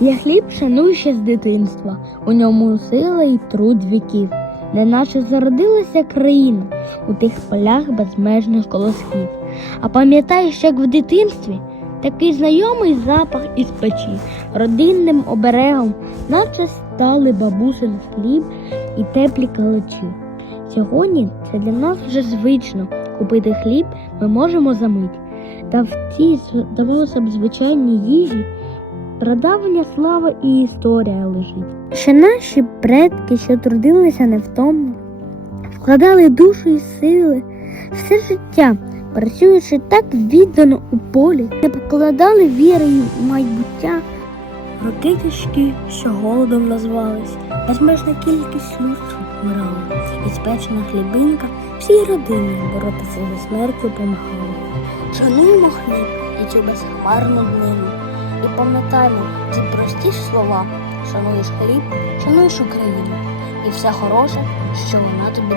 Я хліб шаную ще з дитинства, у ньому сила і труд віків, неначе зародилася країна у тих полях безмежних колосків. А пам'ятаєш, як в дитинстві такий знайомий запах із печі, родинним оберегом, наче стали бабусин хліб і теплі калачі. Сьогодні це для нас вже звично. Купити хліб ми можемо за мить. Та в цій, здавалося б, звичайній їжі Прадавня слава і історія лежить. Ще наші предки, що трудилися невтомно, вкладали душу і сили, все життя, працюючи так віддано у полі, не покладали віри і майбуття. Роки тяжкі, що голодом назвались, безмежна кількість людства вмирала, і спечена хлібинка всій родині боротися зі смертю помагала. Шануємо хліб і цю безхмарну днину. І пам'ятаймо ці прості слова. Шануєш хліб, шануєш Україну і все хороше, що вона тобі